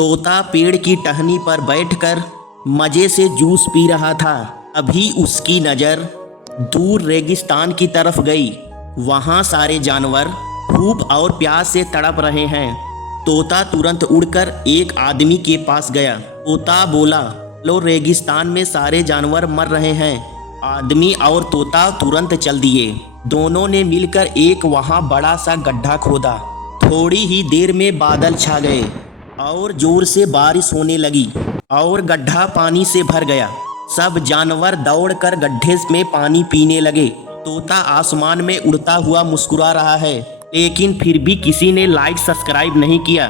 तोता पेड़ की टहनी पर बैठकर मजे से जूस पी रहा था। अभी उसकी नज़र दूर रेगिस्तान की तरफ गई। वहाँ सारे जानवर भूख और प्यास से तड़प रहे हैं। तोता तुरंत उड़कर एक आदमी के पास गया। तोता बोला, लो, रेगिस्तान में सारे जानवर मर रहे हैं। आदमी और तोता तुरंत चल दिए। दोनों ने मिलकर एक वहाँ बड़ा सा गड्ढा खोदा। थोड़ी ही देर में बादल छा गए और जोर से बारिश होने लगी और गड्ढा पानी से भर गया। सब जानवर दौड़कर गड्ढे में पानी पीने लगे। तोता आसमान में उड़ता हुआ मुस्कुरा रहा है, लेकिन फिर भी किसी ने लाइक सब्सक्राइब नहीं किया।